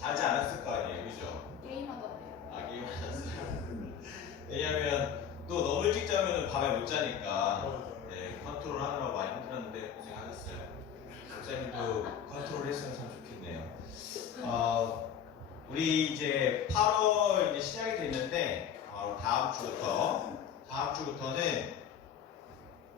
자지 않았을 거 아니에요, 그죠? 게임하던데요. 아, 게임하셨어요? 왜냐면 또 너무 일찍 자면 밤에 못 자니까 네, 컨트롤 하느라고 많이 힘들었는데 고생하셨어요. 목사님도 컨트롤 했으면 참 좋겠네요. 우리 이제 8월 이제 시작이 됐는데 다음 주부터는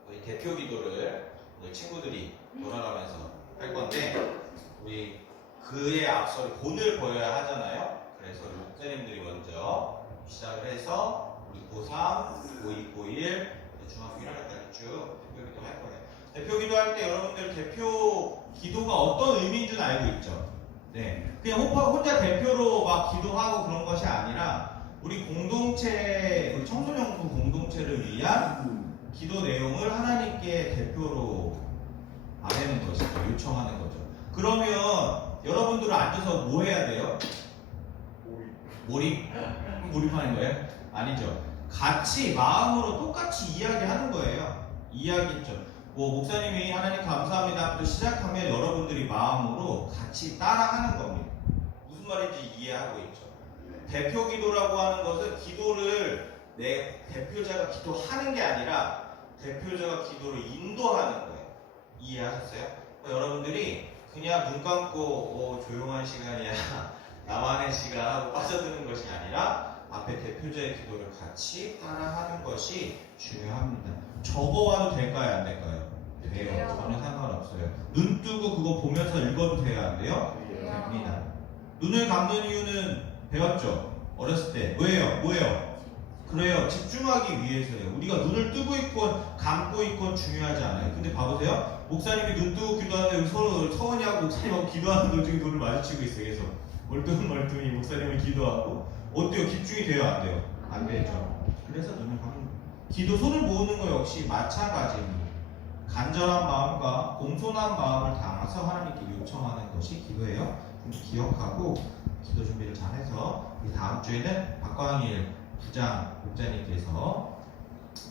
우리 대표 기도를 우리 친구들이 돌아가면서 할 건데 우리 그에 앞서 본을 보여야 하잖아요. 그래서 우리 목사님들이 먼저 시작을 해서 우리 고3, 고2, 고1, 중학교 1학년까지 쭉 대표 기도 할 거예요. 대표 기도 할 때 여러분들 대표 기도가 어떤 의미인 줄 알고 있죠? 네. 그냥 혼자 대표로 막 기도하고 그런 것이 아니라 우리 공동체, 우리 청소년부 공동체를 위한 기도 내용을 하나님께 대표로 아뢰는 것이죠. 요청하는 거죠. 그러면 여러분들은 앉아서 뭐 해야 돼요? 몰입하는 거예요? 아니죠. 같이 마음으로 똑같이 이야기하는 거예요. 이야기죠. 목사님이 하나님 감사합니다부터 시작하면 여러분들이 마음으로 같이 따라하는 겁니다. 무슨 말인지 이해하고 있죠. 대표 기도라고 하는 것은 기도를 내 대표자가 기도하는 게 아니라 대표자가 기도를 인도하는 거예요. 이해하셨어요? 여러분들이 그냥 눈 감고 조용한 시간이야 나만의 시간 하고 빠져드는 것이 아니라 앞에 대표자의 기도를 같이 따라하는 것이 중요합니다. 적어와도 될까요? 안 될까요? 돼요. 전혀 상관없어요. 눈 뜨고 그거 보면서 읽어도 돼요? 안 돼요? 됩니다. 눈을 감는 이유는 배웠죠? 어렸을 때. 뭐예요? 그래요. 집중하기 위해서예요. 우리가 눈을 뜨고 있건 감고 있건 중요하지 않아요. 근데 봐보세요. 목사님이 눈 뜨고 기도하는데 서로 서원이하고 목사님하고 기도하는 도중에 눈을 마주치고 있어요. 그래서 멀뚱멀뚱히 목사님을 기도하고 어때요? 집중이 돼요? 안 돼요? 안 되죠. 그래서 눈을 감는 거예요. 기도 손을 모으는 거 역시 마찬가지입니다. 간절한 마음과 공손한 마음을 담아서 하나님께 요청하는 것이 기도예요. 기억하고 기도 준비를 잘해서 다음 주에는 박광일 부장 목자님께서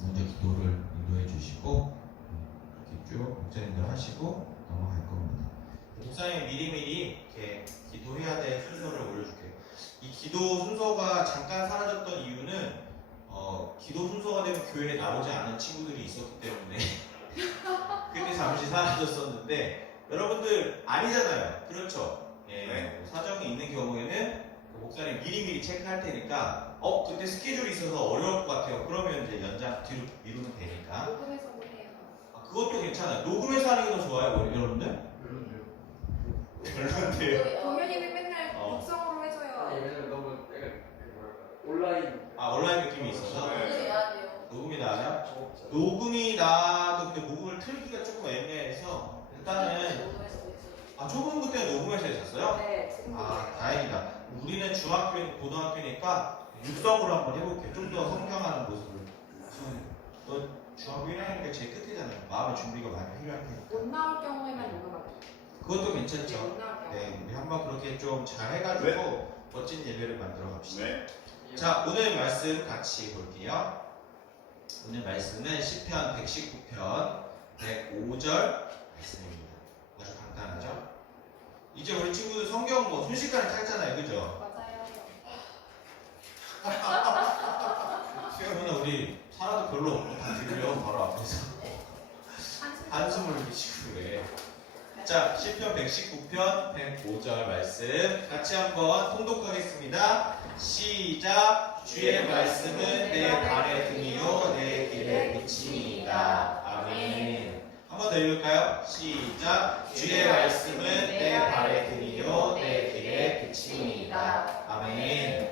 먼저 기도를 인도해 주시고 그렇게 쭉 목자님들 하시고 넘어갈 겁니다. 목사님 미리미리 이렇게 기도해야 될 순서를 올려줄게요. 이 기도 순서가 잠깐 사라졌던 이유는 기도 순서가 되면 교회에 나오지 않은 친구들이 있었기 때문에 그때 잠시 사라졌었는데 여러분들 아니잖아요. 그렇죠? 예, 사정이 있는 경우에는 목사님 미리미리 체크할 테니까 그때 스케줄이 있어서 어려울 것 같아요. 그러면 이제 연장 뒤로 미루면 되니까. 녹음해서도 해요. 그것도 괜찮아요. 녹음해서 하는 게 더 좋아요, 여러분들? 별론데요. 동현이는 맨날 독성으로 해줘요. 왜냐면 너무 온라인 온라인 느낌이 있어서 녹음이 나야 돼요. 녹음이 나요? 녹음이 나도 근데 녹음을 틀기가 조금 애매해서 일단은 초등 그때 녹음해서 했었어요? 네, 지금. 다행이다. 우리는 중학교, 고등학교니까 육성으로 한번 해볼게요. 좀 더 성장하는 모습을. 너 중학교 1학년이니까 제일 끝이잖아요. 마음의 준비가 많이 필요할 테니까. 못 나올 경우에만 녹음할게요. 그것도 괜찮죠. 못 나올 경우. 네, 우리 한번 그렇게 좀 잘 해가지고 멋진 예배를 만들어 갑시다. 네. 자, 오늘 말씀 같이 볼게요. 오늘 말씀은 시편 119편 105절 말씀입니다. 아주 간단하죠? 이제 우리 친구들 성경 순식간에 찾잖아요, 그죠? 맞아요. 수영이나 우리 살아도 별로 없고 다 들려 바로 앞에서 한숨을 이렇게 쉬고 그래. 자, 시편 119편 105절 말씀 같이 한번 통독하겠습니다. 시작. 주의 말씀은 내 발의 등이요 내 길의 빛이니이다. 아멘. 한번 더 읽을까요? 시작. 주의 말씀은 내 발의 등이요 내 길의 빛이니이다. 아멘.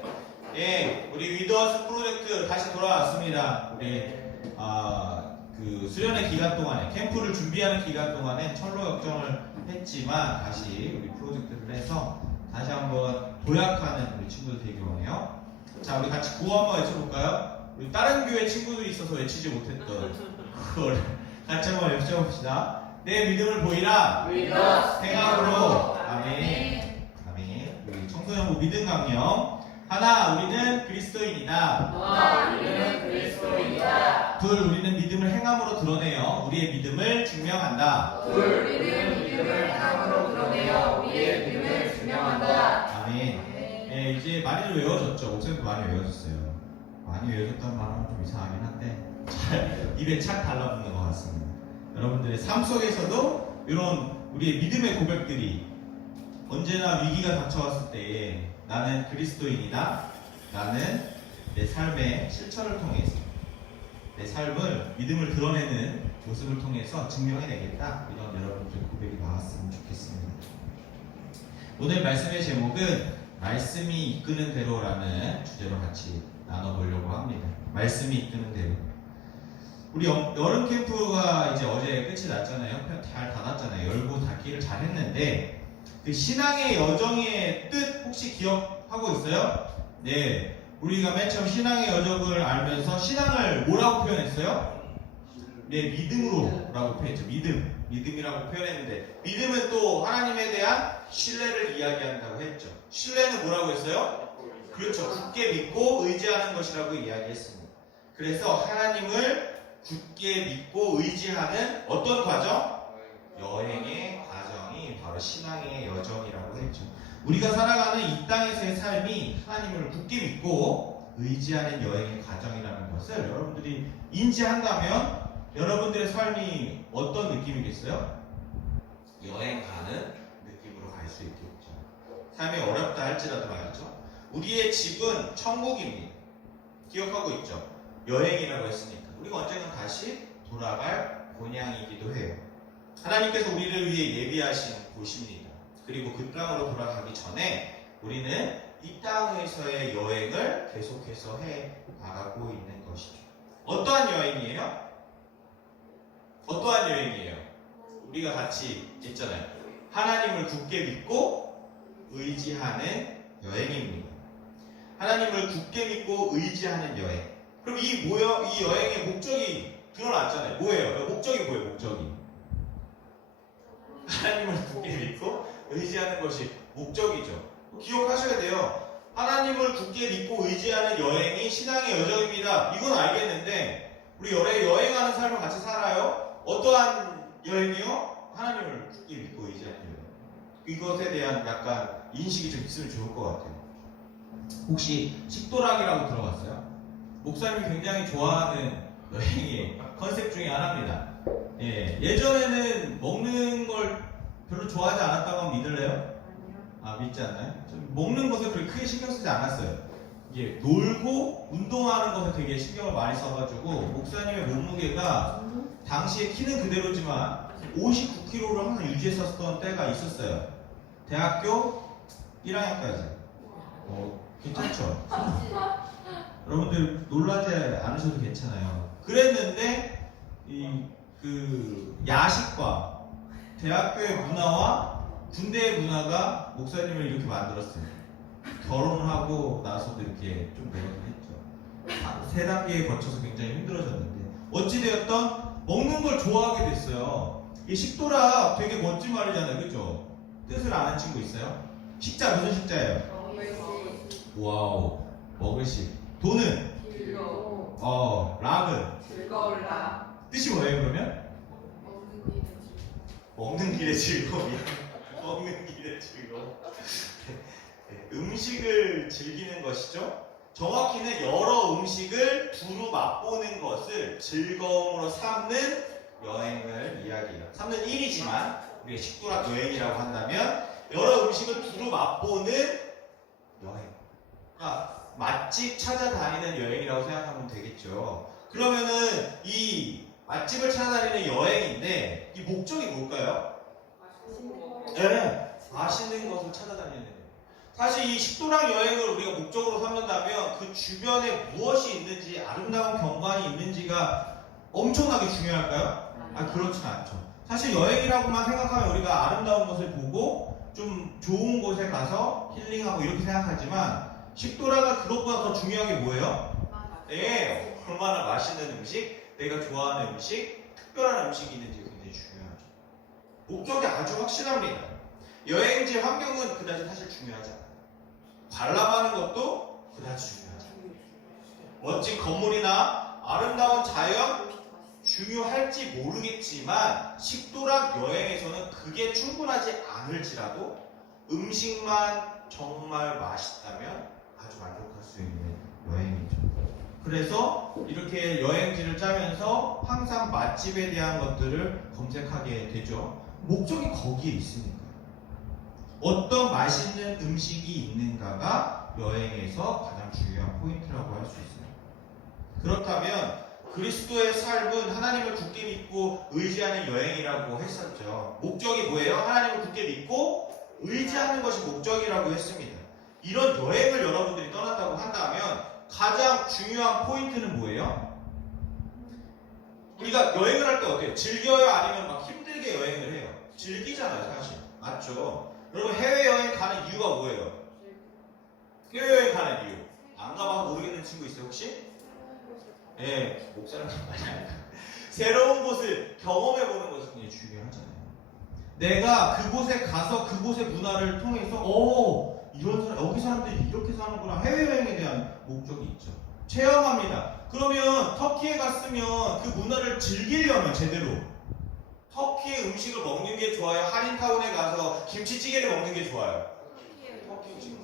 예, 우리 위더스 프로젝트 다시 돌아왔습니다. 우리 그 수련의 기간 동안에 캠프를 준비하는 기간 동안에 철로 역정을 했지만 다시 우리 프로젝트를 해서 다시 한번 도약하는 우리 친구들 되기 원해요. 자, 우리 같이 구호 한번 외쳐볼까요? 우리 다른 교회 친구들이 있어서 외치지 못했던 그걸 같이 한번 외쳐봅시다. 내 믿음을 보이라 행함으로. 아멘. 아멘. 우리 청소년부 믿음 강령. 하나, 우리는 그리스도인이다. 둘, 우리는 믿음을 행함으로 드러내어 우리의 믿음을 증명한다. 우리는 믿음을 행함으로 드러내어 우리의 믿음을 증명한다. 아멘. 이제 많이들 외워졌죠. 목사님도 많이 외워졌어요. 많이 외워졌다는 말은 좀 이상하긴 한데 잘 입에 착 달라붙는 것 같습니다. 여러분들의 삶 속에서도 이런 우리의 믿음의 고백들이 언제나 위기가 닥쳐왔을 때에 나는 그리스도인이다. 나는 내 삶의 실천을 통해서 내 삶을 믿음을 드러내는 모습을 통해서 증명해내겠다. 이런 여러분들 고백이 나왔으면 좋겠습니다. 오늘 말씀의 제목은 말씀이 이끄는 대로라는 주제로 같이 나눠보려고 합니다. 말씀이 이끄는 대로. 우리 여름 캠프가 이제 어제 끝이 났잖아요. 잘 닫았잖아요. 열고 닫기를 잘 했는데 그 신앙의 여정의 뜻 혹시 기억하고 있어요? 네. 우리가 맨 처음 신앙의 여정을 알면서 신앙을 뭐라고 표현했어요? 네, 믿음으로라고 표현했죠. 믿음이라고 표현했는데 믿음은 또 하나님에 대한 신뢰를 이야기한다고 했죠. 신뢰는 뭐라고 했어요? 그렇죠. 굳게 믿고 의지하는 것이라고 이야기했습니다. 그래서 하나님을 굳게 믿고 의지하는 어떤 과정? 여행의 과정이 바로 신앙의 여정이라고 했죠. 우리가 살아가는 이 땅에서의 삶이 하나님을 굳게 믿고 의지하는 여행의 과정이라는 것을 여러분들이 인지한다면 여러분들의 삶이 어떤 느낌이겠어요? 여행 가는 느낌으로 갈 수 있겠죠. 삶이 어렵다 할지라도 말이죠. 우리의 집은 천국입니다. 기억하고 있죠? 여행이라고 했으니까 우리가 언젠가 다시 돌아갈 본향이기도 해요. 하나님께서 우리를 위해 예비하신 곳입니다. 그리고 그 땅으로 돌아가기 전에 우리는 이 땅에서의 여행을 계속해서 해 나가고 있는 것이죠. 어떠한 여행이에요? 어떠한 여행이에요? 우리가 같이 있잖아요. 하나님을 굳게 믿고 의지하는 여행입니다. 하나님을 굳게 믿고 의지하는 여행. 그럼 이 여행의 목적이 드러났잖아요. 뭐예요? 목적이 뭐예요? 목적이 하나님을 굳게 믿고 의지하는 것이 목적이죠. 기억하셔야 돼요. 하나님을 굳게 믿고 의지하는 여행이 신앙의 여정입니다. 이건 알겠는데 우리 여행하는 삶을 같이 살아요. 어떠한 여행이요? 하나님을 굳게 믿고 의지하는 여행. 이것에 대한 약간 인식이 좀 있으면 좋을 것 같아요. 혹시 식도락이라고 들어봤어요? 목사님이 굉장히 좋아하는 여행의 컨셉 중에 하나입니다. 예전에는 먹는 걸 별로 좋아하지 않았다고 믿을래요? 아, 믿지 않나요? 좀 먹는 것에 그렇게 크게 신경 쓰지 않았어요. 이게 놀고 운동하는 것에 되게 신경을 많이 써가지고 목사님의 몸무게가 당시에 키는 그대로지만 59kg를 항상 유지했었던 때가 있었어요. 대학교 1학년까지. 괜찮죠? 여러분들 놀라지 않으셔도 괜찮아요. 그랬는데 그 야식과 대학교의 문화와 군대의 문화가 목사님을 이렇게 만들었어요. 결혼을 하고 나서도 이렇게 좀 내려도 했죠. 3단계에 거쳐서 굉장히 힘들어졌는데 어찌되었던 먹는 걸 좋아하게 됐어요. 이 식도락 되게 멋진 말이잖아요. 그죠? 뜻을 아는 친구 있어요? 식자 무슨 식자예요? 와우, 먹을식. 돈은? 즐거워. 락은? 즐거울라. 뜻이 뭐예요 그러면? 먹는 길의 즐거움이요. 먹는 길의 즐거움. 음식을 즐기는 것이죠. 정확히는 여러 음식을 두루 맛보는 것을 즐거움으로 삼는 여행을 이야기해요. 삼는 일이지만 우리가 식도락 여행이라고 한다면 여러 음식을 두루 맛보는 여행. 그러니까 맛집 찾아다니는 여행이라고 생각하면 되겠죠. 그러면은 이 맛집을 찾아다니는 여행인데 이 목적이 뭘까요? 맛있는 것을 찾아다니는 여행. 사실 이 식도락 여행을 우리가 목적으로 삼는다면 그 주변에 무엇이 있는지 아름다운 경관이 있는지가 엄청나게 중요할까요? 그렇진 않죠. 사실 여행이라고만 생각하면 우리가 아름다운 것을 보고 좀 좋은 곳에 가서 힐링하고 이렇게 생각하지만 식도락은 그것보다 더 중요한 게 뭐예요? 네, 얼마나 맛있는 음식, 내가 좋아하는 음식, 특별한 음식이 있는지 굉장히 중요하죠. 목적이 아주 확실합니다. 여행지 환경은 그다지 사실 중요하지 않아요. 관람하는 것도 그다지 중요하지 않아요. 멋진 건물이나 아름다운 자연 중요할지 모르겠지만 식도락 여행에서는 그게 충분하지 않을지라도 음식만 정말 맛있다면 아주 만족할 수 있는 여행이죠. 그래서 이렇게 여행지를 짜면서 항상 맛집에 대한 것들을 검색하게 되죠. 목적이 거기에 있으니까. 어떤 맛있는 음식이 있는가가 여행에서 가장 중요한 포인트라고 할 수 있어요. 그렇다면 그리스도의 삶은 하나님을 굳게 믿고 의지하는 여행이라고 했었죠. 목적이 뭐예요? 하나님을 굳게 믿고 의지하는 것이 목적이라고 했습니다. 이런 여행을 여러분들이 떠난다고 한다면 가장 중요한 포인트는 뭐예요? 우리가 여행을 할 때 어때요? 즐겨요? 아니면 막 힘들게 여행을 해요? 즐기잖아요, 사실. 맞죠? 여러분 해외여행 가는 이유가 뭐예요? 해외여행 가는 이유. 안 가봐서 모르겠는 친구 있어요, 혹시? 네, 목사님 많이 알까? 새로운 곳을 경험해보는 것이 굉장히 중요하잖아요. 내가 그곳에 가서 그곳의 문화를 통해서 이런 사람, 여기 사람들이 이렇게 사는구나. 해외여행에 대한 목적이 있죠. 체험합니다. 그러면 터키에 갔으면 그 문화를 즐기려면 제대로 터키의 음식을 먹는 게 좋아요? 한인타운에 가서 김치찌개를 먹는 게 좋아요? 터키 음식.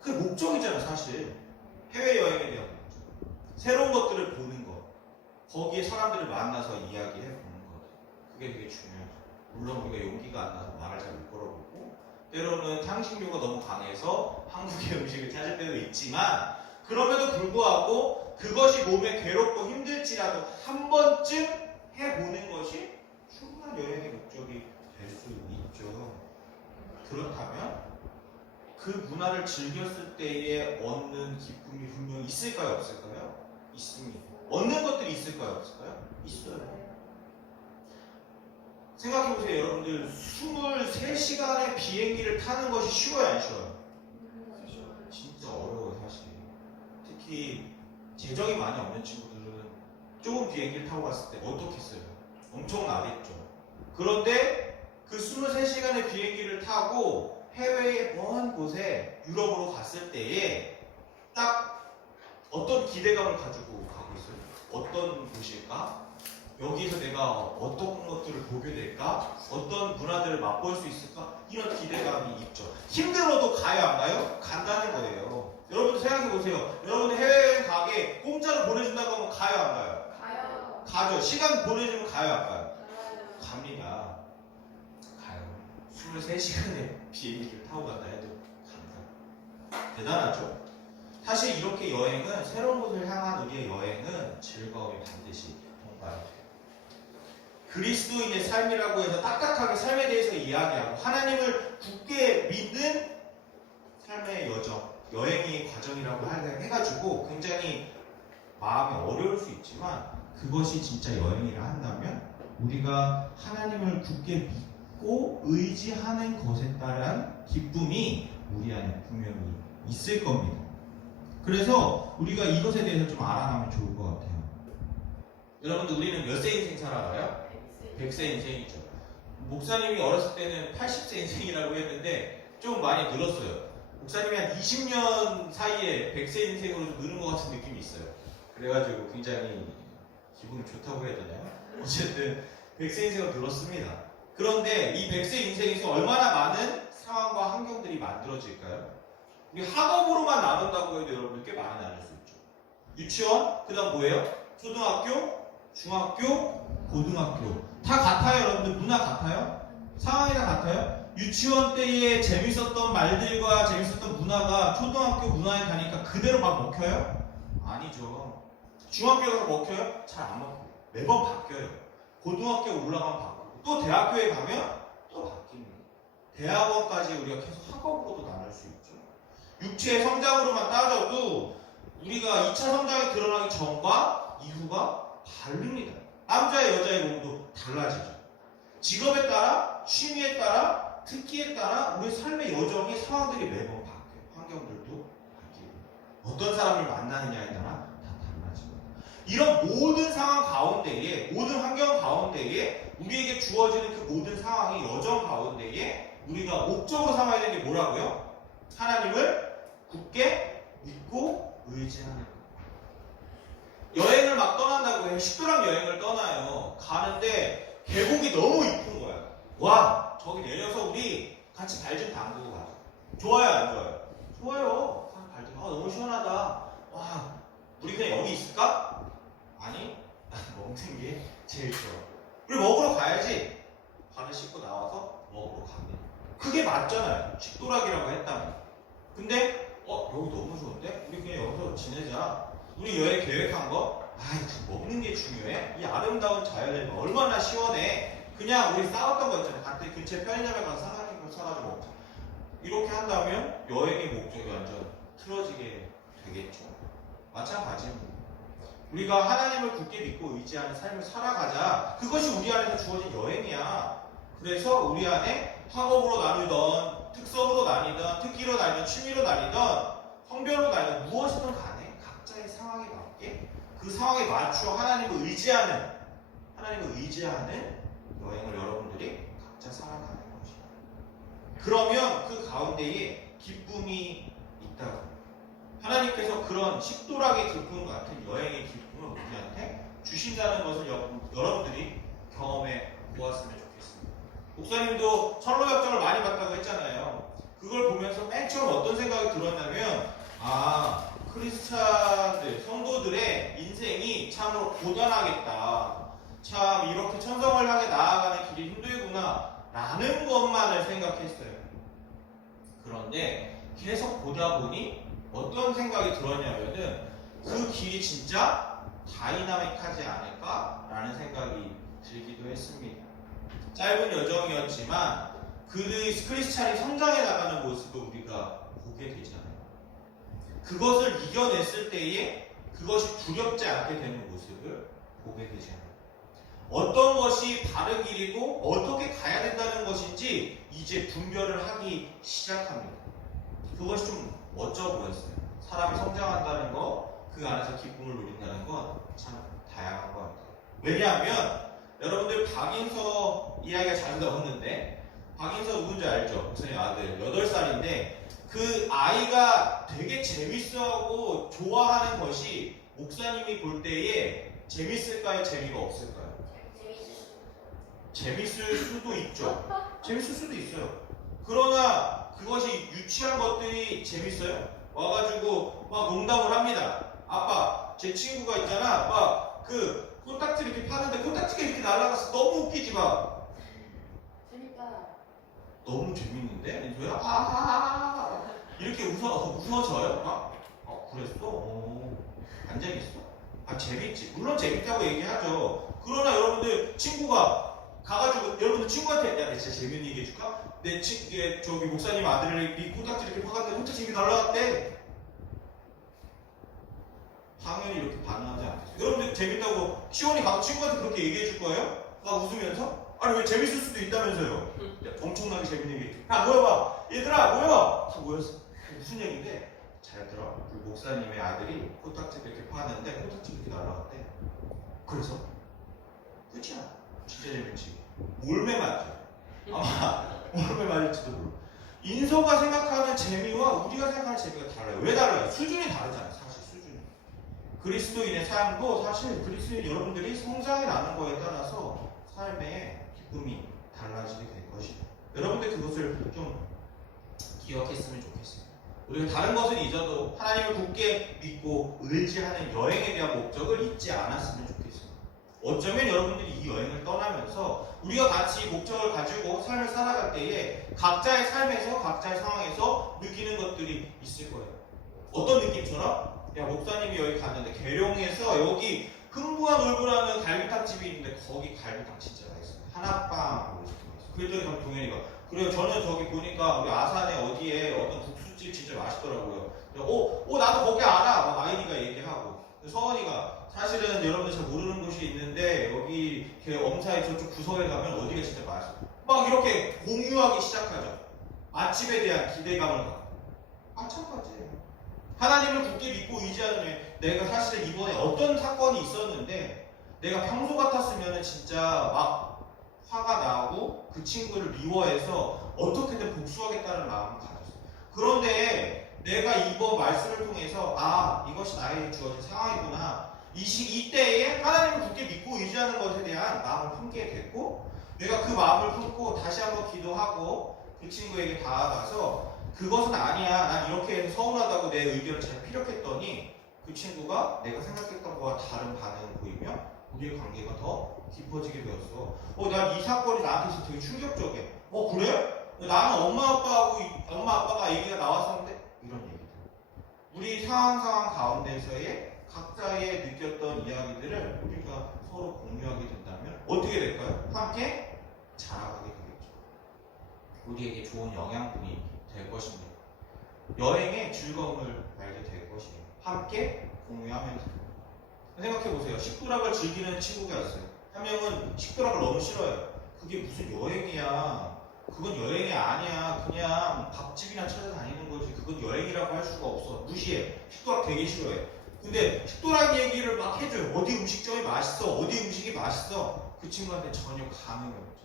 그 목적이잖아요, 사실. 해외여행에 대한 목적. 새로운 것들을 보는 것. 거기에 사람들을 만나서 이야기해 보는 것. 그게 되게 중요하죠. 물론 우리가 용기가 안 나서 말을 잘 못 걸어보고 때로는 향신료가 너무 강해서 한국의 음식을 찾을 때도 있지만 그럼에도 불구하고 그것이 몸에 괴롭고 힘들지라도 한 번쯤 해보는 것이 충분한 여행의 목적이 될 수 있죠. 그렇다면 그 문화를 즐겼을 때에 얻는 기쁨이 분명히 있을까요? 없을까요? 있습니다. 얻는 것들이 있을까요? 없을까요? 있어요. 생각해보세요. 여러분들 23시간의 비행기를 타는 것이 쉬워요? 안 쉬워요? 진짜 어려워요, 사실. 특히 재정이 많이 없는 친구들은 좁은 비행기를 타고 갔을 때 어떻겠어요? 엄청 나겠죠. 그런데 그 23시간의 비행기를 타고 해외의 먼 곳에 유럽으로 갔을 때에 딱 어떤 기대감을 가지고 가고 있어요. 어떤 곳일까? 여기서 내가 어떤 것들을 보게 될까? 어떤 문화들을 맛볼 수 있을까? 이런 기대감이 있죠. 힘들어도 가요, 안 가요? 간다는 거예요. 여러분들 생각해보세요. 여러분들 해외여행 가게 공짜로 보내준다고 하면 가요, 안 가요? 가요. 가죠. 시간 보내주면 가요, 안 가요? 갑니다. 가요. 23시간의 비행기를 타고 간다 해도 간다. 대단하죠? 사실 이렇게 여행은, 새로운 곳을 향한 우리의 여행은 즐거움이 반드시 동반돼요. 그리스도인의 삶이라고 해서 딱딱하게 삶에 대해서 이야기하고 하나님을 굳게 믿는 삶의 여정, 여행의 과정이라고 해가지고 굉장히 마음이 어려울 수 있지만 그것이 진짜 여행이라 한다면 우리가 하나님을 굳게 믿고 의지하는 것에 따른 기쁨이 우리 안에 분명히 있을 겁니다. 그래서 우리가 이것에 대해서 좀 알아가면 좋을 것 같아요. 여러분들 우리는 몇 세 인생 살아가요? 100세 인생이죠. 목사님이 어렸을 때는 80세 인생이라고 했는데 좀 많이 늘었어요. 목사님이 한 20년 사이에 100세 인생으로 좀 늘은 것 같은 느낌이 있어요. 그래가지고 굉장히 기분이 좋다고 해야 되나요? 어쨌든 100세 인생으로 늘었습니다. 그런데 이 100세 인생에서 얼마나 많은 상황과 환경들이 만들어질까요? 우리 학업으로만 나눈다고 해도 여러분들 꽤 많이 나눌 수 있죠. 유치원, 그 다음 뭐예요? 초등학교, 중학교, 고등학교. 다 같아요, 여러분들. 문화 같아요? 상황이 다 같아요? 유치원 때에 재밌었던 말들과 재밌었던 문화가 초등학교 문화에 가니까 그대로 막 먹혀요? 아니죠. 중학교 가서 먹혀요? 잘 안 먹혀요. 매번 바뀌어요. 고등학교 올라가면 바뀌고 또 대학교에 가면 또 바뀝니다. 대학원까지 우리가 계속 학업으로도 나눌 수 있죠. 육체의 성장으로만 따져도 우리가 2차 성장이 드러나기 전과 이후가 다릅니다. 남자의 여자의 몸도 달라지죠. 직업에 따라, 취미에 따라, 특기에 따라 우리 삶의 여정의 상황들이 매번 바뀌어요. 환경들도 바뀌고 어떤 사람을 만나느냐에 따라 다 달라집니다. 이런 모든 상황 가운데에, 모든 환경 가운데에 우리에게 주어지는 그 모든 상황의 여정 가운데에 우리가 목적으로 삼아야 되는 게 뭐라고요? 하나님을 굳게 믿고 의지하는 것. 여행을 막 떠난다고 해요. 식도락 여행을 떠나요. 가는데 계곡이 너무 이쁜 거야. 와, 저기 내려서 우리 같이 발 좀 담그고 가자. 좋아요, 안 좋아요? 좋아요. 발 좀 너무 시원하다. 와, 우리 그냥 여기 있을까? 아니, 난 먹는 게 제일 좋아. 우리 먹으러 가야지. 발을 씻고 나와서 먹으러 갑니다. 그게 맞잖아요. 식도락이라고 했다면. 근데 여기 너무 좋은데? 우리 그냥 여기서 지내자. 우리 여행 계획한 거? 먹는 게 중요해? 이 아름다운 자연을 얼마나 시원해? 그냥 우리 싸웠던 거 있잖아. 같은 근처 편의점에 가서 삼각김밥 사가지고 먹자. 이렇게 한다면 여행의 목적이 완전 틀어지게 되겠죠. 마찬가지입니다. 우리가 하나님을 굳게 믿고 의지하는 삶을 살아가자. 그것이 우리 안에서 주어진 여행이야. 그래서 우리 안에 학업으로 나누던, 특성으로 나뉘던, 특기로 나뉘던, 취미로 나뉘던, 성별로 나뉘던 무엇이든 간에 각자의 상황에 맞게 그 상황에 맞추어 하나님을 의지하는 여행을 여러분들이 각자 살아가는 것이다. 그러면 그 가운데에 기쁨이 있다고. 하나님께서 그런 식도락의 기쁨 같은 여행의 기쁨을 우리한테 주신다는 것을 여러분들이 경험해 보았으면 좋겠습니다. 목사님도 선로역정을 많이 봤다고 했잖아요. 그걸 보면서 맨 처음 어떤 생각이 들었냐면 크리스찬들, 성도들의 인생이 참으로 고단하겠다. 참 이렇게 천성을 향해 나아가는 길이 힘들구나 라는 것만을 생각했어요. 그런데 계속 보다 보니 어떤 생각이 들었냐면은 그 길이 진짜 다이나믹하지 않을까라는 생각이 들기도 했습니다. 짧은 여정이었지만 크리스찬이 성장해 나가는 모습을 우리가 보게 되잖아요. 그것을 이겨냈을 때에 그것이 두렵지 않게 되는 모습을 보게 되잖아요. 어떤 것이 바른 길이고 어떻게 가야 된다는 것인지 이제 분별을 하기 시작합니다. 그것이 좀 멋져 보였어요. 사람이 성장한다는 거, 그 안에서 기쁨을 누린다는 건 참 다양한 것 같아요. 왜냐하면 여러분들 박인서 이야기가 자주 나오는데 박인서 누군지 알죠? 목사님 아들 8살인데 그 아이가 되게 재밌어하고 좋아하는 것이 목사님이 볼 때에 재밌을까요? 재미가 없을까요? 재밌을 수도 있죠. 재밌을 수도 있어요. 그러나 그것이 유치한 것들이 재밌어요. 와가지고 막 농담을 합니다. 아빠, 제 친구가 있잖아. 막 그 코딱지 이렇게 파는데 코딱지가 이렇게 날아가서 너무 웃기지 마. 재밌다. 너무 재밌는데? 민소야? 이렇게 웃어져요? 그랬어? 안 재밌어? 재밌지. 물론 재밌다고 얘기하죠. 그러나 여러분들 친구가 가가지고 여러분들 친구한테 야, 내 진짜 재밌는 얘기 해줄까? 저기 목사님 아들이 코딱지 이렇게 파갔는데 코딱지 이렇게 날아갔대. 당연히 이렇게 반응하지 않겠어요. 여러분들 재밌다고 시원히 가서 친구한테 그렇게 얘기해 줄 거예요? 막 웃으면서? 아니 왜 재밌을 수도 있다면서요. 엄청나게 재밌는 얘기. 야 모여봐. 얘들아 모여. 다 모였어. 무슨 얘기인데? 잘 들어. 그 목사님의 아들이 코딱지 이렇게 파는데 코딱지 이렇게 날아갔대. 그래서? 끝이야. 진짜 재밌지. 몰매 맞죠? 아마 몰매 맞을지도 몰라. 인서가 생각하는 재미와 우리가 생각하는 재미가 달라요. 왜 달라요? 수준이 다르잖아요. 사실 수준이. 그리스도인의 삶도 사실 그리스도인 여러분들이 성장해 나는 거에 따라서 삶의 기쁨이 달라지게 될 것이다. 여러분들 그것을 좀 기억했으면 좋겠습니다. 우리가 다른 것을 잊어도 하나님을 굳게 믿고 의지하는 여행에 대한 목적을 잊지 않았으면 좋겠습니다. 어쩌면 여러분들이 이 여행을 떠나면서 우리가 같이 목적을 가지고 삶을 살아갈 때에 각자의 삶에서 각자의 상황에서 느끼는 것들이 있을 거예요. 어떤 느낌처럼? 야 목사님이 여기 갔는데 계룡에서 여기 흥부와 놀부라는 갈비탕 집이 있는데 거기 갈비탕 진짜 맛있어요. 하나빵 먹고 싶어요. 그랬더니 동현이가 그래요. 저는 저기 보니까 우리 아산에 어디에 어떤 국수집 진짜 맛있더라고요. 나도 거기 알아. 막 아이니가 얘기하고 서원이가 사실은 여러분들 잘 모르는 곳이 있는데 여기 엄사의 저쪽 구석에 가면 어디가 진짜 맛있어. 막 이렇게 공유하기 시작하죠. 맛집에 대한 기대감을 갖고. 마찬가지예요. 하나님을 굳게 믿고 의지하는 애, 내가 사실 이번에 어떤 사건이 있었는데 내가 평소 같았으면 진짜 막 화가 나고 그 친구를 미워해서 어떻게든 복수하겠다는 마음을 가졌어요. 그런데 내가 이번 말씀을 통해서 이것이 나에게 주어진 상황이구나. 이때에 하나님을 굳게 믿고 의지하는 것에 대한 마음을 품게 됐고 내가 그 마음을 품고 다시 한번 기도하고 그 친구에게 다가가서 그것은 아니야. 난 이렇게 해서 서운하다고 내 의견을 잘 피력했더니 그 친구가 내가 생각했던 거와 다른 반응을 보이며 우리의 관계가 더 깊어지게 되었어. 난 이 사건이 나한테 있어서 되게 충격적이야. 그래? 나는 엄마 아빠가 얘기가 나왔었는데 이런 얘기들. 우리 상황 가운데서의 각자의 느꼈던 이야기들을 우리가 서로 공유하게 된다면 어떻게 될까요? 함께 자라가게 되겠죠. 우리에게 좋은 영양분이 될 것입니다. 여행의 즐거움을 알게 될 것이에요. 함께 공유하면서. 생각해보세요. 식도락을 즐기는 친구가 있어요. 한 명은 식도락을 너무 싫어요. 그게 무슨 여행이야. 그건 여행이 아니야. 그냥 밥집이나 찾아다니는 거지. 그건 여행이라고 할 수가 없어. 무시해. 식도락 되게 싫어해. 근데 식도락 얘기를 막 해줘요. 어디 음식점이 맛있어. 어디 음식이 맛있어. 그 친구한테 전혀 감흥이 없죠.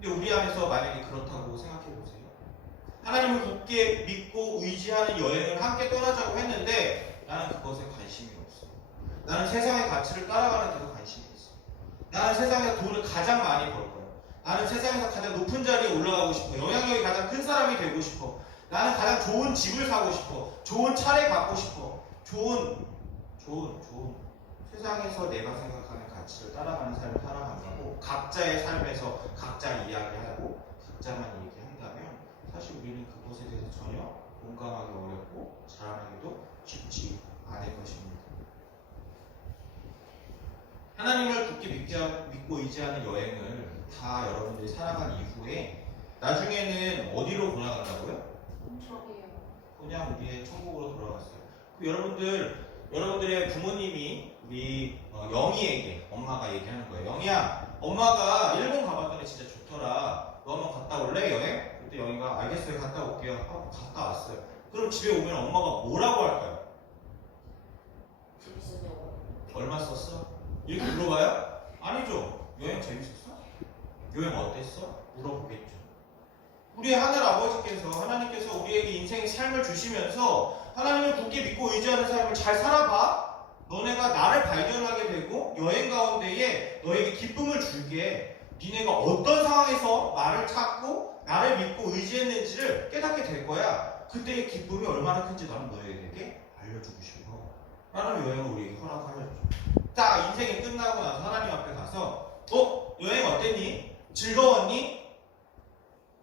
근데 우리 안에서 만약에 그렇다고 생각해보세요. 하나님을 굳게 믿고 의지하는 여행을 함께 떠나자고 했는데 나는 그것에 관심이 없어. 나는 세상의 가치를 따라가는 데도 관심이 있어. 나는 세상에서 돈을 가장 많이 벌 거야. 나는 세상에서 가장 높은 자리에 올라가고 싶어. 영향력이 가장 큰 사람이 되고 싶어. 나는 가장 좋은 집을 사고 싶어. 좋은 차를 갖고 싶어. 좋은 세상에서 내가 생각하는 가치를 따라가는 삶을 살아간다고 각자의 삶에서 각자 이야기하고 각자만 얘기한다면 사실 우리는 그것에 대해서 전혀 공감하기 어렵고 자라나기도 쉽지 않을 것입니다. 하나님을 굳게 믿고 의지하는 여행을 다 여러분들이 살아간 이후에 나중에는 어디로 돌아간다고요? 저기요. 그냥 우리의 천국으로 돌아갔어요. 여러분들의 부모님이 우리 영희에게 엄마가 얘기하는 거예요. 영희야, 엄마가 일본 가봤더니 진짜 좋더라. 너 한번 갔다 올래 여행? 그때 영희가 알겠어요, 갔다 올게요 하고 갔다 왔어요. 그럼 집에 오면 엄마가 뭐라고 할까요? 재밌었냐고. 얼마 썼어? 이렇게 물어봐요? 아니죠. 여행 재밌었어? 여행 어땠어? 물어보겠죠. 우리 하늘 아버지께서 하나님께서 우리에게 인생의 삶을 주시면서 하나님을 굳게 믿고 의지하는 삶을 잘 살아봐. 너네가 나를 발견하게 되고 여행 가운데에 너에게 기쁨을 줄게. 니네가 어떤 상황에서 나를 찾고 나를 믿고 의지했는지를 깨닫게 될 거야. 그때의 기쁨이 얼마나 큰지 나는 너에게 알려주고 싶어. 라는 여행을 우리에게 허락하셨죠. 딱 인생이 끝나고 나서 하나님 앞에 가서 여행 어땠니? 즐거웠니?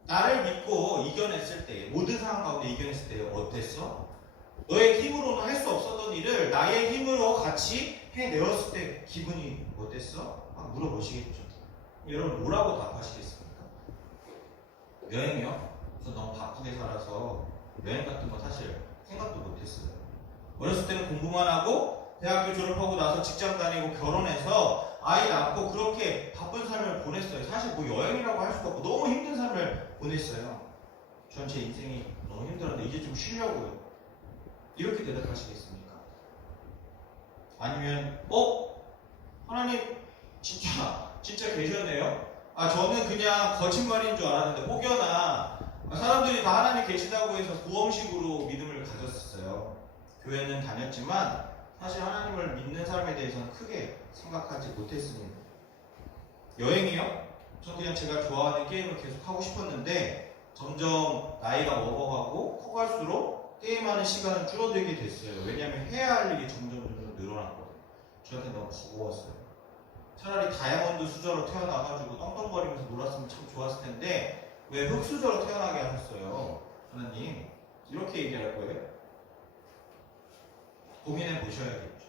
나를 믿고 이겨냈을 때, 모든 상황 가운데 이겨냈을 때 어땠어? 너의 힘으로는 할 수 없었던 일을 나의 힘으로 같이 해내었을 때 기분이 어땠어? 막 물어보시겠죠. 여러분 뭐라고 답하시겠습니까? 여행이요? 저 너무 바쁘게 살아서 여행 같은 거 사실 생각도 못했어요. 어렸을 때는 공부만 하고 대학교 졸업하고 나서 직장 다니고 결혼해서 아이 낳고 그렇게 바쁜 삶을 보냈어요. 사실 뭐 여행이라고 할 수가 없고 너무 힘든 삶을 보냈어요. 전 제 인생이 너무 힘들었는데 이제 좀 쉬려고요. 이렇게 대답하시겠습니까? 아니면 하나님 진짜 계셨네요? 저는 그냥 거짓말인 줄 알았는데 혹여나 사람들이 다 하나님 계시다고 해서 보험식으로 믿음을 가졌었어요. 교회는 다녔지만 사실 하나님을 믿는 사람에 대해서는 크게 생각하지 못했습니다. 여행이요? 전 그냥 제가 좋아하는 게임을 계속 하고 싶었는데 점점 나이가 먹어가고 커갈수록 게임하는 시간은 줄어들게 됐어요. 왜냐하면 해야 할 일이 점점 늘어났거든요. 저한테 너무 버거웠어요. 차라리 다이아몬드 수저로 태어나가지고 떵떵거리면서 놀았으면 참 좋았을 텐데 왜 흙수저로 태어나게 하셨어요? 하나님 이렇게 얘기할 거예요? 고민해 보셔야겠죠.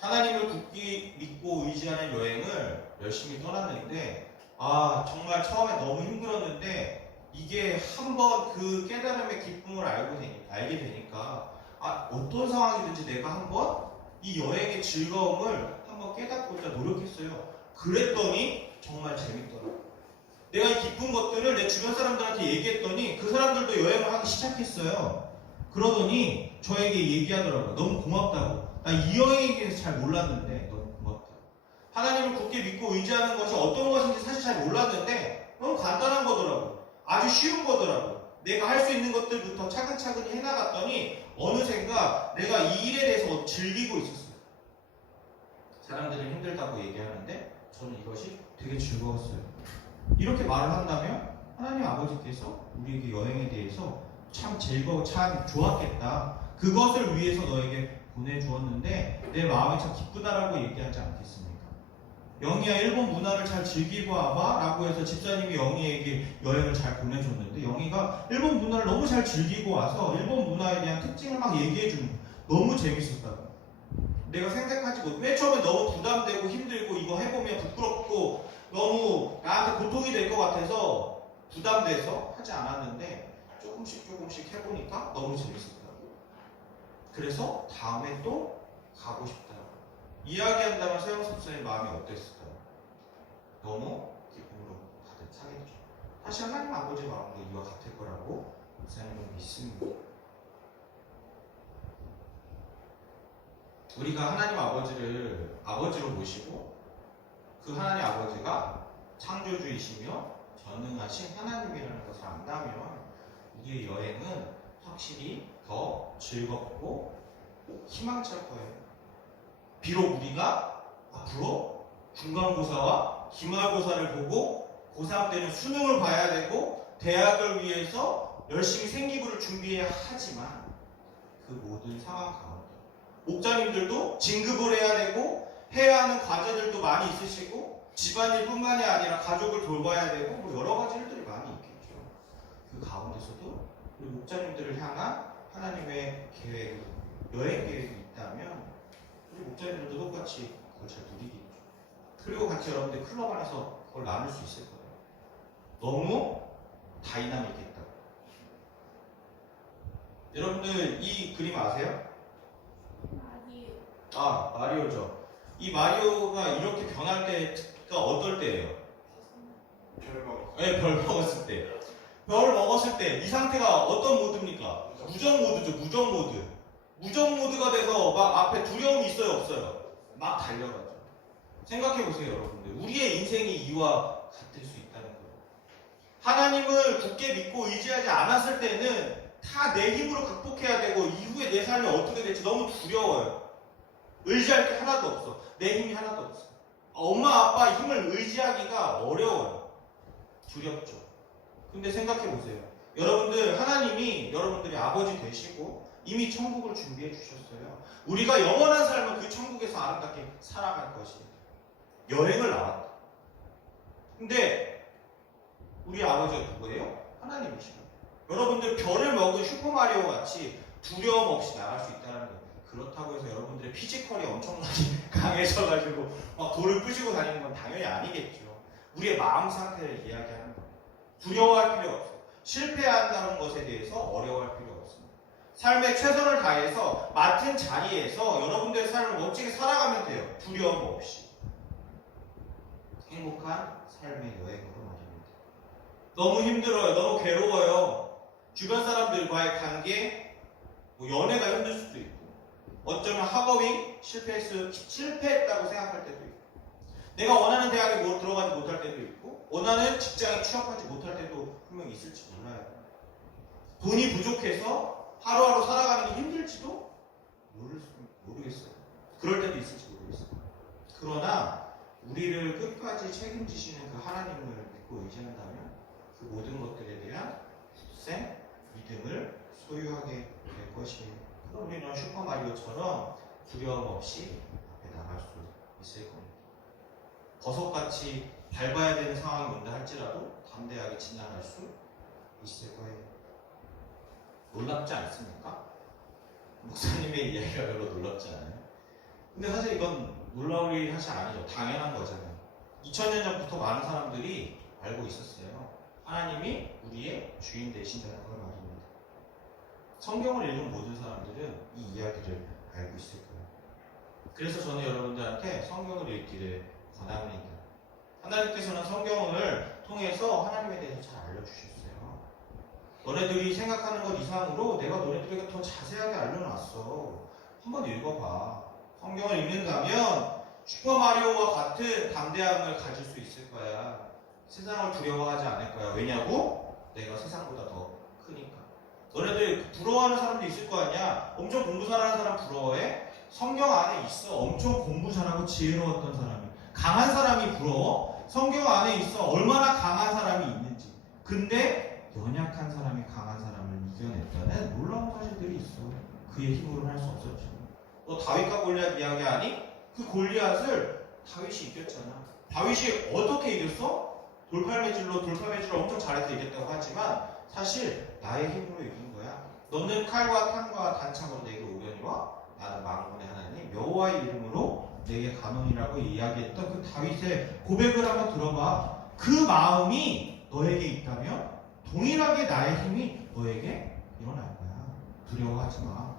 하나님을 굳게 믿고 의지하는 여행을 열심히 떠났는데 정말 처음에 너무 힘들었는데 이게 한번 그 깨달음의 기쁨을 알게 되니까 어떤 상황이든지 내가 한번 이 여행의 즐거움을 한번 깨닫고자 노력했어요. 그랬더니 정말 재밌더라고요. 내가 이 기쁜 것들을 내 주변 사람들한테 얘기했더니 그 사람들도 여행을 하기 시작했어요. 그러더니 저에게 얘기하더라고요. 너무 고맙다고. 나 이 여행에 대해서 잘 몰랐는데 너무 고맙다고. 하나님을 굳게 믿고 의지하는 것이 어떤 것인지 사실 잘 몰랐는데 너무 간단한 거더라고요. 아주 쉬운 거더라고요. 내가 할 수 있는 것들부터 차근차근히 해나갔더니 어느샌가 내가 이 일에 대해서 즐기고 있었어요. 사람들은 힘들다고 얘기하는데 저는 이것이 되게 즐거웠어요. 이렇게 말을 한다면 하나님 아버지께서 우리에게 여행에 대해서 참 즐거워, 참 좋았겠다. 그것을 위해서 너에게 보내주었는데 내 마음이 참 기쁘다라고 얘기하지 않겠습니까? 영희야, 일본 문화를 잘 즐기고 와봐 라고 해서 집사님이 영희에게 여행을 잘 보내줬는데 영희가 일본 문화를 너무 잘 즐기고 와서 일본 문화에 대한 특징을 막 얘기해주는 거야. 너무 재밌었다고. 내가 생각하지 못, 맨 처음에 너무 부담되고 힘들고 이거 해보면 부끄럽고 너무 나한테 고통이 될 것 같아서 부담돼서 하지 않았는데 조금씩 해보니까 너무 재밌었다고. 그래서 다음에 또 가고 싶다고. 이야기한다면 서영석 목사님 마음이 어땠을까요? 너무 기쁨으로 가득 차겠죠. 사실 하나님 아버지 마음도 이와 같을 거라고 목사님은 믿습니다. 우리가 하나님 아버지를 아버지로 모시고 그 하나님 아버지가 창조주이시며 전능하신 하나님이라는 것을 안다면 우리의 여행은 확실히 더 즐겁고 희망찰 거예요. 비록 우리가 앞으로 중간고사와 기말고사를 보고 고3 때는 수능을 봐야 되고 대학을 위해서 열심히 생기부를 준비해야 하지만 그 모든 상황 가운데 목자님들도 진급을 해야 되고 해야 하는 과제들도 많이 있으시고 집안일뿐만이 아니라 가족을 돌봐야 되고 뭐 여러 가지 일들이 많이 있겠죠. 그 가운데서도 우리 목자님들을 향한 하나님의 계획, 여행 계획이 있다면 우리 목자님들도 똑같이 그걸 잘 누리겠죠. 그리고 같이 여러분들 클럽 안에서 그걸 나눌 수 있을 거예요. 너무 다이나믹했다. 여러분들 이 그림 아세요? 아, 마리오죠. 이 마리오가 이렇게 변할 때가 어떨 때예요? 별거. 네, 별 먹었을 때. 별 먹었을 때 이 상태가 어떤 모드입니까? 무적 모드죠. 무적 모드. 무적 모드가 돼서 막 앞에 두려움이 있어요, 없어요? 막 달려가죠. 생각해 보세요, 여러분들. 우리의 인생이 이와 같을 수 있다는 거예요. 하나님을 굳게 믿고 의지하지 않았을 때는 다 내 힘으로 극복해야 되고 이후에 내 삶이 어떻게 될지 너무 두려워요. 의지할 게 하나도 없어. 내 힘이 하나도 없어. 엄마 아빠 힘을 의지하기가 어려워요. 두렵죠. 근데 생각해 보세요. 여러분들 하나님이 여러분들의 아버지 되시고 이미 천국을 준비해 주셨어요. 우리가 영원한 삶은 그 천국에서 아름답게 살아갈 것이에요. 여행을 나왔다. 근데 우리 아버지가 누구예요? 하나님이시죠. 여러분들 별을 먹은 슈퍼마리오 같이 두려움 없이 나갈 수 있다는 거예요. 그렇다고 해서 여러분들의 피지컬이 엄청나게 강해져가지고 막 돌을 부시고 다니는 건 당연히 아니겠죠. 우리의 마음 상태를 이야기하는 거예요. 두려워할 필요 없어요. 실패한다는 것에 대해서 어려워할 필요 없습니다. 삶에 최선을 다해서 맡은 자리에서 여러분들의 삶을 멋지게 살아가면 돼요. 두려움 없이. 행복한 삶의 여행으로 말입니다. 너무 힘들어요. 너무 괴로워요. 주변 사람들과의 관계, 뭐 연애가 힘들 수도 있고 어쩌면 학업이 실패했다고 생각할 때도 있고 내가 원하는 대학에 들어가지 못할 때도 있고 원하는 직장에 취업하지 못할 때도 분명히 있을지 몰라요. 돈이 부족해서 하루하루 살아가는 게 힘들지도 모르겠어요. 그럴 때도 있을지 모르겠어요. 그러나 우리를 끝까지 책임지시는 그 하나님을 믿고 의지한다면 그 모든 것들에 대한 굳센 믿음을 소유하게 될 것이에요. 그럼 우리는 슈퍼마리오처럼 두려움 없이 앞에 나갈 수 있을 겁니다. 버섯같이 밟아야 되는 상황이 온다 할지라도 담대하게 지나갈 수 있을 거예요. 놀랍지 않습니까? 목사님의 이야기가 별로 놀랍지 않아요. 근데 사실 이건 놀라울 일이 사실 아니죠. 당연한 거잖아요. 2000년 전부터 많은 사람들이 알고 있었어요. 하나님이 우리의 주인 되신다는 걸 말입니다. 성경을 읽은 모든 사람들은 이 이야기를 알고 있을 거예요. 그래서 저는 여러분들한테 성경을 읽기를 권합니다. 하나님께서는 성경을 통해서 하나님에 대해서 잘 알려주셨어요. 너네들이 생각하는 것 이상으로 내가 너네들에게 더 자세하게 알려놨어. 한번 읽어봐. 성경을 읽는다면 슈퍼마리오와 같은 담대함을 가질 수 있을 거야. 세상을 두려워하지 않을 거야. 왜냐고? 내가 세상보다 더 크니까. 너네들 부러워하는 사람도 있을 거 아니야. 엄청 공부 잘하는 사람 부러워해? 성경 안에 있어. 엄청 공부 잘하고 지혜로웠던 사람이. 강한 사람이 부러워? 성경 안에 있어. 얼마나 강한 사람이 있는지. 근데 연약한 사람이 강한 사람을 이겨냈다는 놀라운 사실들이 있어. 그의 힘으로는 할 수 없었죠. 너 다윗과 골리앗 이야기 아니? 그 골리앗을 다윗이 이겼잖아. 다윗이 어떻게 이겼어? 돌팔매질로 엄청 잘해서 이겼다고 하지만 사실 나의 힘으로 이긴 거야. 너는 칼과 탄과 단창으로 내게 오려니와 나는 만군의 하나님 여호와의 이름으로 내게 가노니라고 이야기했던 그 다윗의 고백을 한번 들어봐. 그 마음이 너에게 있다면 동일하게 나의 힘이 너에게 일어날 거야. 두려워하지 마.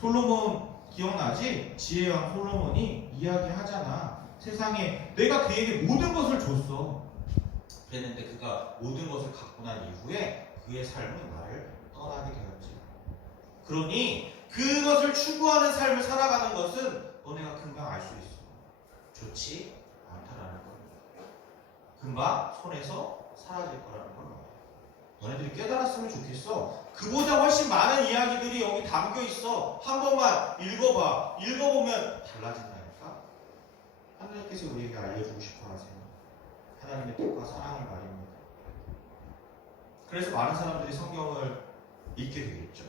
솔로몬 기억나지? 지혜왕 솔로몬이 이야기하잖아. 세상에 내가 그에게 모든 것을 줬어. 그랬는데 그가 모든 것을 갖고 난 이후에 그의 삶은 나를 떠나게 되었지. 그러니 그것을 추구하는 삶을 살아가는 것은 너네가 금방 알 수 있어. 좋지 않다라는 걸. 금방 손에서 사라질 거라는 걸. 너네들이 깨달았으면 좋겠어. 그보다 훨씬 많은 이야기들이 여기 담겨 있어. 한 번만 읽어봐. 읽어보면 달라진다니까. 하나님께서 우리에게 알려주고 싶어 하세요. 하나님의 뜻과 사랑을 말입니다. 그래서 많은 사람들이 성경을 읽게 되겠죠.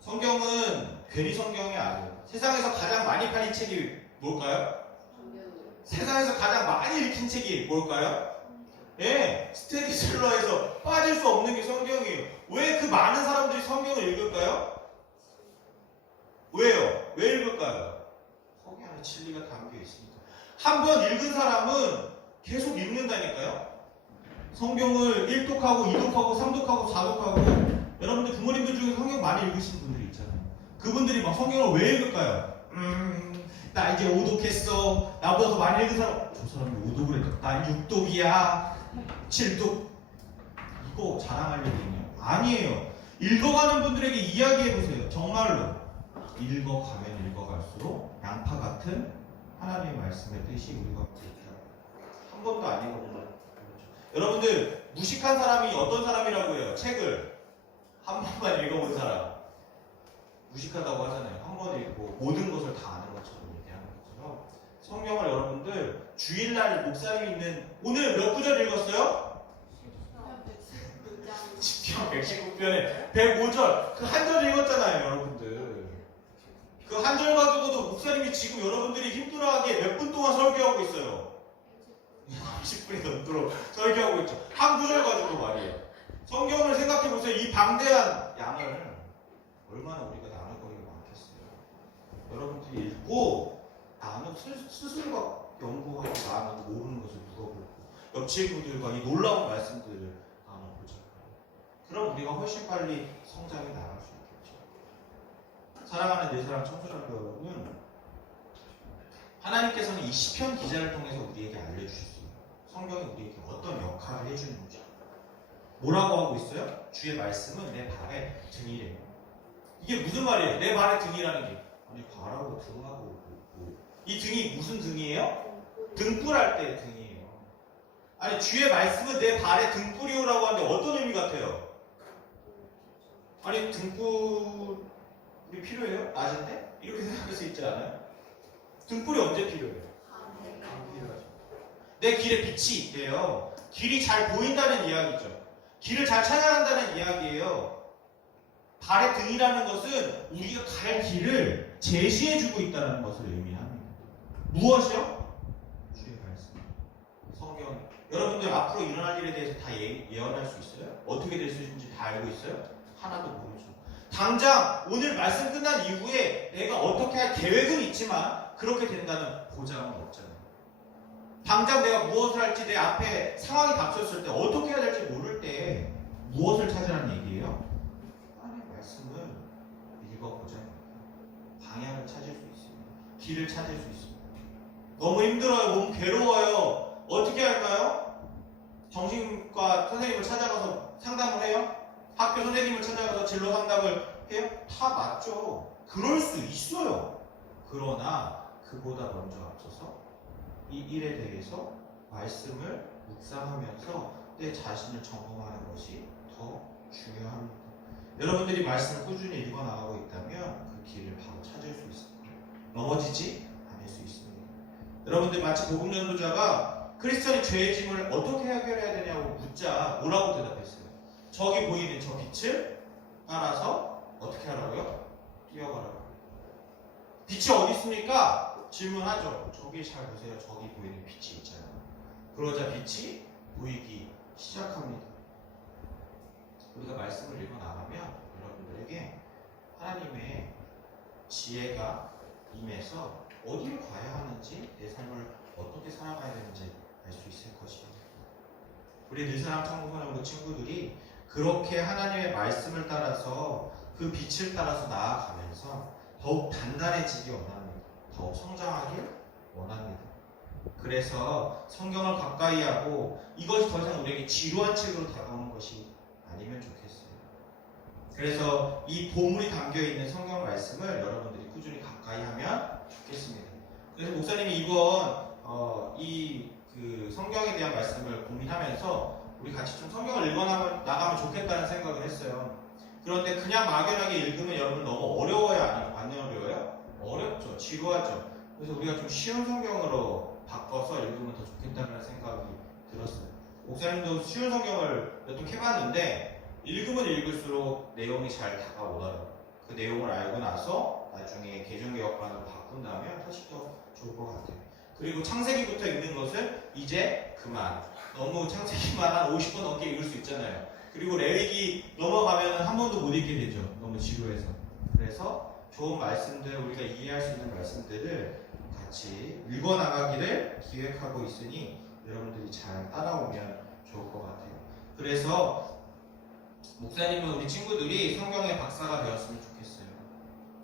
성경은 괜히 성경이 아니에요. 세상에서 가장 많이 팔린 책이 뭘까요? 세상에서 가장 많이 읽힌 책이 뭘까요? 예, 스테디셀러에서 빠질 수 없는 게 성경이에요. 왜 그 많은 사람들이 성경을 읽을까요? 왜요? 왜 읽을까요? 거기 안에 진리가 담겨 있으니까. 한 번 읽은 사람은 계속 읽는다니까요. 성경을 1독하고 2독하고 3독하고 4독하고 여러분들 부모님들 중에 성경 많이 읽으신 분들이 있잖아요. 그분들이 막 성경을 왜 읽을까요? 나 이제 5독했어. 나보다 더 많이 읽은 사람. 저 사람이 5독을 했다. 난 6독이야. 7독. 이거 자랑하려고 있냐? 아니에요. 읽어가는 분들에게 이야기해보세요. 정말로. 읽어가면 읽어갈수록 양파 같은 하나님의 말씀의 뜻이 우리가 한 번도 안 읽어본 거예요. 여러분들 무식한 사람이 어떤 사람이라고 해요? 책을 한 번만 읽어본 사람. 무식하다고 하잖아요. 한 번 읽고 모든 것을 다 아는 것처럼 얘기하는 것처럼 성경을 여러분들 주일날 목사님이 있는 오늘 몇 구절 읽었어요? 시편 119편에 105절 그 한 절 읽었잖아요. 여러분들 그 한 절 가지고도 목사님이 지금 여러분들이 힘들어하게 몇 분 동안 설교하고 있어요. 30분이 넘도록 설교하고 있죠. 한 구절 가지고 말이에요. 성경을 생각해보세요. 이 방대한 양을 얼마나 우리가 나눌 거리가 많겠어요. 여러분들이 읽고 스스로가 연구하고 나누고 모르는 것을 물어보고 옆 친구들과 이 놀라운 말씀들을 나눠보자. 그럼 우리가 훨씬 빨리 성장이 나갈 수 있겠죠. 사랑하는 내 사랑 청소년 여러분, 하나님께서는 이 시편 기자를 통해서 우리에게 알려주셨어요. 성경이 우리에게 어떤 역할을 해주는지. 뭐라고 하고 있어요? 주의 말씀은 내 발의 등이래요. 이게 무슨 말이에요? 내 발의 등이라는 게. 아니 발하고 등하고 이 등이 무슨 등이에요? 등불할 때의 등이에요. 아니 주의 말씀은 내 발의 등불이오라고 하는데 어떤 의미 같아요? 아니 등불이 필요해요? 낮은데? 이렇게 생각할 수 있지 않아요? 등불이 언제 필요해요? 내 길에 빛이 있대요. 길이 잘 보인다는 이야기죠. 길을 잘 찾아간다는 이야기예요. 발의 등이라는 것은 우리가 갈 길을 제시해주고 있다는 것을 의미합니다. 무엇이요? 주의 말씀. 성경. 여러분들 앞으로 일어날 일에 대해서 다 예언할 수 있어요? 어떻게 될 수 있는지 다 알고 있어요? 하나도 모르죠. 당장 오늘 말씀 끝난 이후에 내가 어떻게 할 계획은 있지만 그렇게 된다는 보장은 없잖아요. 당장 내가 무엇을 할지 내 앞에 상황이 닥쳤을 때 어떻게 해야 될지 모를 때 무엇을 찾으라는 얘기예요? 하나님의 말씀을 읽어보자. 방향을 찾을 수 있습니다. 길을 찾을 수 있습니다. 너무 힘들어요. 너무 괴로워요. 어떻게 할까요? 정신과 선생님을 찾아가서 상담을 해요? 학교 선생님을 찾아가서 진로 상담을 해요? 다 맞죠. 그럴 수 있어요. 그러나 그보다 먼저 앞서서 이 일에 대해서 말씀을 묵상하면서 내 자신을 점검하는 것이 더 중요합니다. 여러분들이 말씀을 꾸준히 읽어나가고 있다면 그 길을 바로 찾을 수 있습니다. 넘어지지 않을 수 있습니다. 여러분들 마치 복음 전도자가 크리스천이 죄의 짐을 어떻게 해결해야 되냐고 묻자 뭐라고 대답했어요? 저기 보이는 저 빛을 따라서 어떻게 하라고요? 뛰어가라고. 빛이 어디 있습니까? 질문하죠. 저기 잘 보세요. 저기 보이는 빛이 있잖아요. 그러자 빛이 보이기 시작합니다. 우리가 말씀을 읽어 나가면 여러분들에게 하나님의 지혜가 임해서 어디로 가야 하는지, 내 삶을 어떻게 살아가야 되는지 알 수 있을 것입니다. 우리 늘사랑 청소년부 친구들이 그렇게 하나님의 말씀을 따라서 그 빛을 따라서 나아가면서 더욱 단단해지기 원합니다. 더욱 성장하길 원합니다. 그래서 성경을 가까이 하고 이것이 더 이상 우리에게 지루한 책으로 다가오는 것이 아니면 좋겠어요. 그래서 이 보물이 담겨있는 성경 말씀을 여러분들이 꾸준히 가까이 하면 좋겠습니다. 그래서 목사님이 이번 그 성경에 대한 말씀을 고민하면서 우리 같이 좀 성경을 읽어 나가면 좋겠다는 생각을 했어요. 그런데 그냥 막연하게 읽으면 여러분 너무 어려워요? 아니면 안 어려워요? 어렵죠. 지루하죠. 그래서 우리가 좀 쉬운 성경으로 바꿔서 읽으면 더 좋겠다는 생각이 들었어요. 목사님도 쉬운 성경을 몇 통 해봤는데 읽으면 읽을수록 내용이 잘 다가오더라고요. 그 내용을 알고 나서 나중에 개정개혁반으로 바꾼다면 훨씬 더 좋을 것 같아요. 그리고 창세기부터 읽는 것은 이제 그만. 너무 창세기만 한 50번 넘게 읽을 수 있잖아요. 그리고 레위기 넘어가면 한 번도 못 읽게 되죠. 너무 지루해서. 그래서 좋은 말씀들, 우리가 이해할 수 있는 말씀들을 같이 읽어나가기를 기획하고 있으니 여러분들이 잘 따라오면 좋을 것 같아요. 그래서 목사님은 우리 친구들이 성경의 박사가 되었으면 좋겠어요.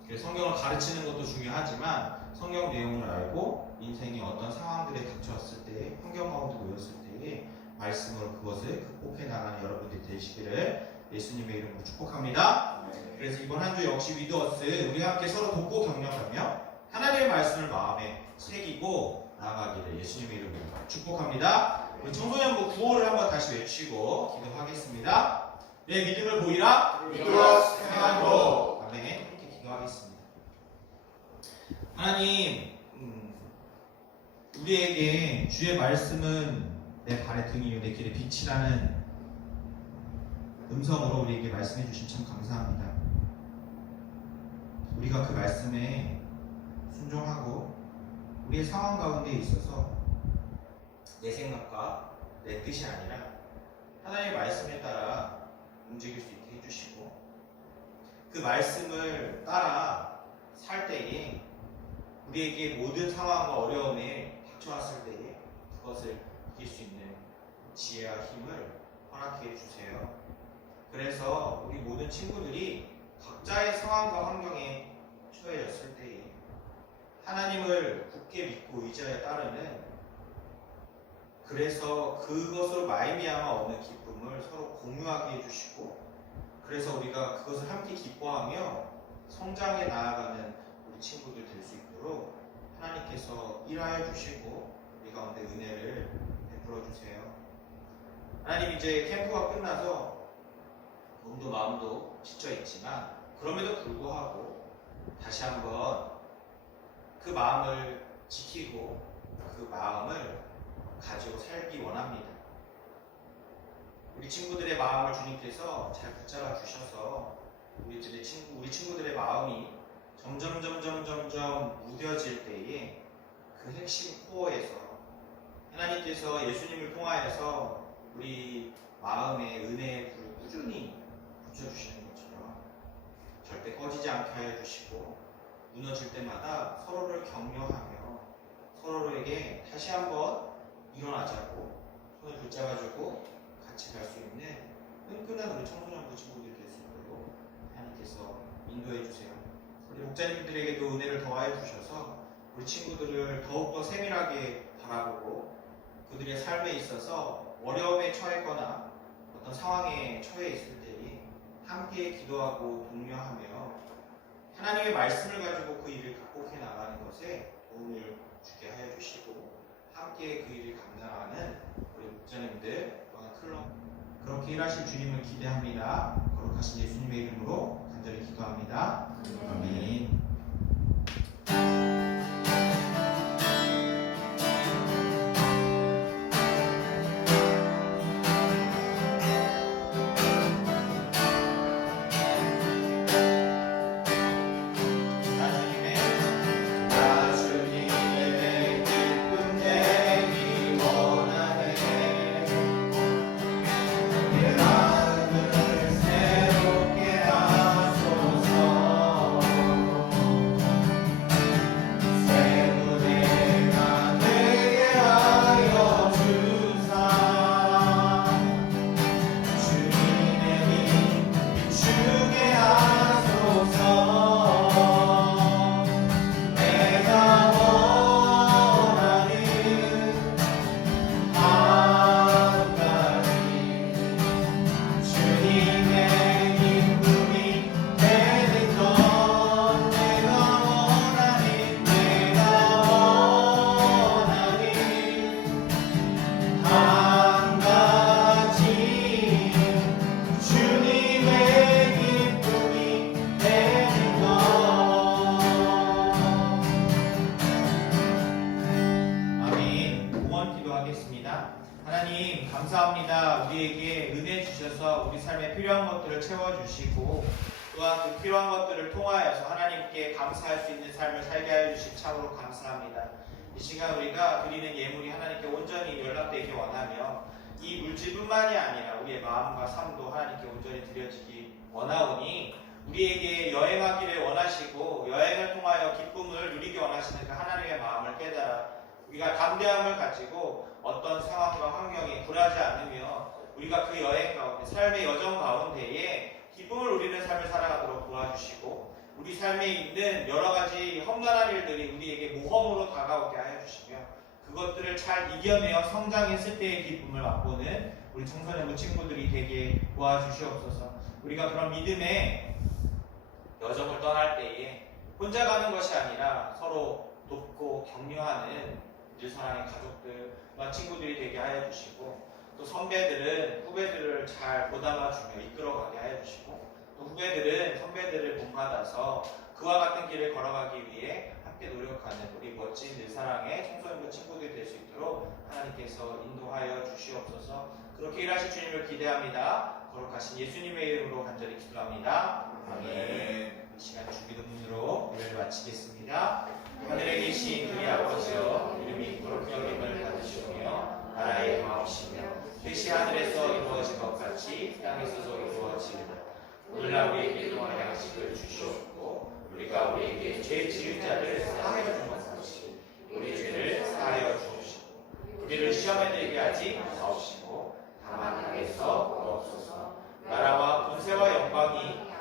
그래서 성경을 가르치는 것도 중요하지만 성경 내용을 알고 인생이 어떤 상황들에 닥쳐왔을 때, 환경 가운데 놓였을 때에 말씀으로 그것을 극복해 나가는 여러분들이 되시기를 예수님의 이름으로 축복합니다. 그래서 이번 한 주 역시 위드워스 우리 함께 서로 돕고 격려하며 하나님의 말씀을 마음에 새기고 나아가기를 예수님의 이름으로 축복합니다. 우리 청소년부 구호를 한번 다시 외치고 기도하겠습니다. 내 믿음을 보이라 위드워스 행함으로. 아멘. 이렇게 기도하겠습니다. 하나님, 우리에게 주의 말씀은 내 발의 등이요 내 길의 빛이라는 음성으로 우리에게 말씀해 주신 참 감사합니다. 우리가 그 말씀에 순종하고 우리의 상황 가운데 있어서 내 생각과 내 뜻이 아니라 하나님의 말씀에 따라 움직일 수 있게 해주시고 그 말씀을 따라 살 때에 우리에게 모든 상황과 어려움에 닥쳐왔을 때에 그것을 이길 수 있는 지혜와 힘을 허락해 주세요. 그래서 우리 모든 친구들이 각자의 상황과 환경에 처해졌을 때에 하나님을 굳게 믿고 의지하여 따르는, 그래서 그것으로 말미암아 얻는 기쁨을 서로 공유하게 해주시고 그래서 우리가 그것을 함께 기뻐하며 성장해 나아가는 우리 친구들 될 수 있도록 하나님께서 일하여 주시고 우리 가운데 은혜를 베풀어 주세요. 하나님, 이제 캠프가 끝나서 몸도 마음도 지쳐 있지만 그럼에도 불구하고 다시 한번 그 마음을 지키고 그 마음을 가지고 살기 원합니다. 우리 친구들의 마음을 주님께서 잘 붙잡아 주셔서 우리 친구들의 마음이 점점 무뎌질 때에 그 핵심 코어에서 하나님께서 예수님을 통하여서 우리 마음에 은혜의 불을 꾸준히 붙여주시는 것처럼 절대 꺼지지 않게 하여 주시고 무너질 때마다 서로를 격려하며 서로에게 다시 한번 일어나자고 손을 붙잡아주고 같이 갈 수 있는 끈끈한 우리 청소년부 친구들이 될 수 있도록 하나님께서 인도해 주세요. 우리 목자님들에게도 은혜를 더하여 주셔서 우리 친구들을 더욱더 세밀하게 바라보고 그들의 삶에 있어서 어려움에 처했거나 어떤 상황에 처해 있을 때에 함께 기도하고 독려하며 하나님의 말씀을 가지고 그 일을 극복해 나가는 것에 도움을 주게 하여 주시고 함께 그 일을 감당하는 우리 목자님들 또한 클럽 그렇게 일하실 주님을 기대합니다. 거룩하신 예수님의 이름으로 간절히 기도합니다. 아멘. 감사합니다. 우리에게 은혜 주셔서 우리 삶에 필요한 것들을 채워주시고 또한 그 필요한 것들을 통하여서 하나님께 감사할 수 있는 삶을 살게 하여 주신 참으로 감사합니다. 이 시간 우리가 드리는 예물이 하나님께 온전히 연락되기 원하며 이 물질뿐만이 아니라 우리의 마음과 삶도 하나님께 온전히 드려지기 원하오니 우리에게 여행하기를 원하시고 여행을 통하여 기쁨을 누리기 원하시는 그 하나님의 마음을 깨달아 우리가 담대함을 가지고 어떤 상황과 환경에 굴하지 않으며 우리가 그 여행 가운데 삶의 여정 가운데에 기쁨을 누리는 삶을 살아가도록 도와주시고 우리 삶에 있는 여러 가지 험난한 일들이 우리에게 모험으로 다가오게 하여 주시며 그것들을 잘 이겨내어 성장했을 때의 기쁨을 맛보는 우리 청소년부 친구들이 되게 도와주시옵소서. 우리가 그런 믿음의 여정을 떠날 때에 혼자 가는 것이 아니라 서로 돕고 격려하는 늘 사랑의 가족들과 친구들이 되게 하여 주시고 또 선배들은 후배들을 잘 보담아주며 이끌어가게 하여 주시고 또 후배들은 선배들을 본받아서 그와 같은 길을 걸어가기 위해 함께 노력하는 우리 멋진 늘 사랑의 청소년부 친구들이 될 수 있도록 하나님께서 인도하여 주시옵소서. 그렇게 일하실 주님을 기대합니다. 거룩하신 예수님의 이름으로 간절히 기도합니다. 아멘. 이 시간 주기도문으로 예배를 마치겠습니다. 하늘에 계신 우리 아버지여 이름이 거룩히 여김을 받으시오며 나라의 마음이시며 뜻이 하늘에서 이루어진 것 같이 땅에서도 이루어지리라. 오늘날 우리에게 일용할 양식을 주시옵고 우리가 우리에게 죄 지은 자를 사하여 준 것 같이 우리 죄를 사하여 주옵시고 우리를 시험에 들게 하지 마옵시고 다만 악에서 구하옵소서. 나라와 권세와 영광이